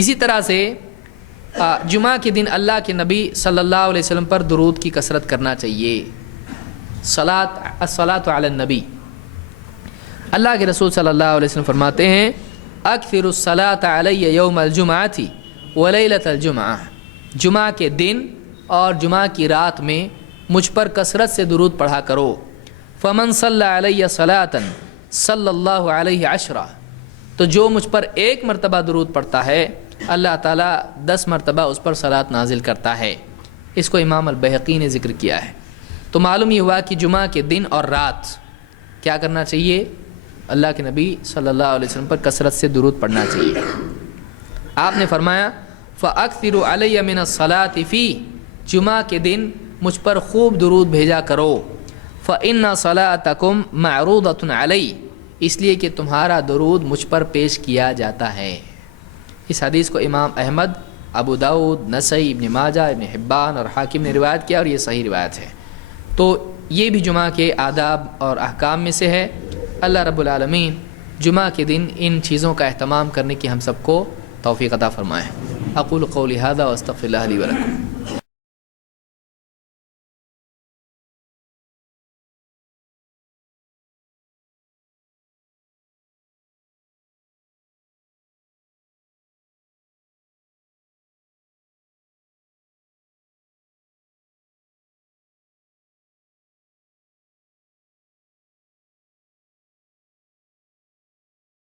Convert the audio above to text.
اسی طرح سے جمعہ کے دن اللہ کے نبی صلی اللہ علیہ وسلم پر درود کی کثرت کرنا چاہیے. الصلاۃ علی النبی. اللہ کے رسول صلی اللہ علیہ وسلم فرماتے ہیں اکثر الصلاۃ علی یوم الجمعۃ ولیلۃ الجمعہ. جمعہ کے دن اور جمعہ کی رات میں مجھ پر کثرت سے درود پڑھا کرو. فمن صلی علی صلاۃ صلی اللہ علیہ عشرہ. تو جو مجھ پر ایک مرتبہ درود پڑھتا ہے اللہ تعالیٰ 10 مرتبہ اس پر صلاۃ نازل کرتا ہے. اس کو امام البیہقی نے ذکر کیا ہے. تو معلوم یہ ہوا کہ جمعہ کے دن اور رات کیا کرنا چاہیے؟ اللہ کے نبی صلی اللہ علیہ وسلم پر کثرت سے درود پڑھنا چاہیے. آپ نے فرمایا فَأَكْثِرُ عَلَيَّ مِنَ الصَّلَاةِ فِي. جمعہ کے دن مجھ پر خوب درود بھیجا کرو. فَإِنَّ صَلَاتَكُمْ مَعْرُوضَةٌ عَلَيَّ. اس لیے کہ تمہارا درود مجھ پر پیش کیا جاتا ہے. اس حدیث کو امام احمد، ابو داؤد، نسائی، ابن ماجہ، ابن حبان اور حاکم نے روایت کیا اور یہ صحیح روایت ہے. تو یہ بھی جمعہ کے آداب اور احکام میں سے ہے. اللہ رب العالمین جمعہ کے دن ان چیزوں کا اہتمام کرنے کی ہم سب کو توفیق عطا فرمائے. اقول قولی ھذا واستغفر اللہ لی ولکم.